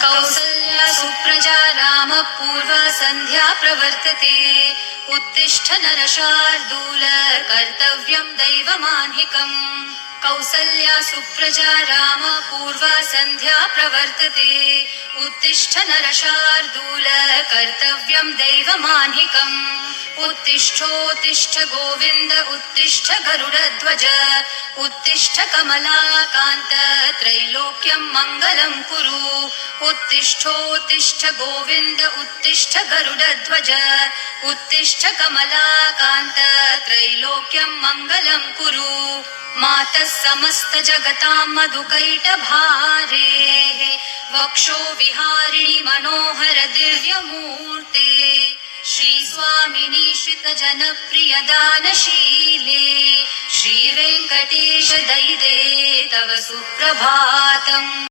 कौसल्या सुप्रजा रामपूर्वा सन्ध्या प्रवर्तते उत्तिष्ठ नरशार्दूल कर्तव्यं दैवमान्हिकम् कौसल्या सुप्रजा रामपूर्वा सन्ध्या प्रवर्तते उत्तिष्ठ नरशार्दूल कर्तव्यं दैवमान्हिकम् उत्तिष्ठोत्तिष्ठ गोविन्द उत्तिष्ठ गरुडध्वज उत्तिष्ठ कमलाकान्त त्रैलोक्यं मङ्गलं कुरु उत्तिष्ठोत्तिष्ठ गोविन्द उत्तिष्ठ गरुडध्वज उत्तिष्ठ कमलाकान्त त्रैलोक्यं मङ्गलं कुरु मातः समस्त जगतां मधुकैटभारेः वक्षो विहारिणि मनोहर दिव्यमूर्ते श्रीस्वामिनी श्रितजनप्रियदानशीले श्रीवेङ्कटेश दयिते तव सुप्रभातम्।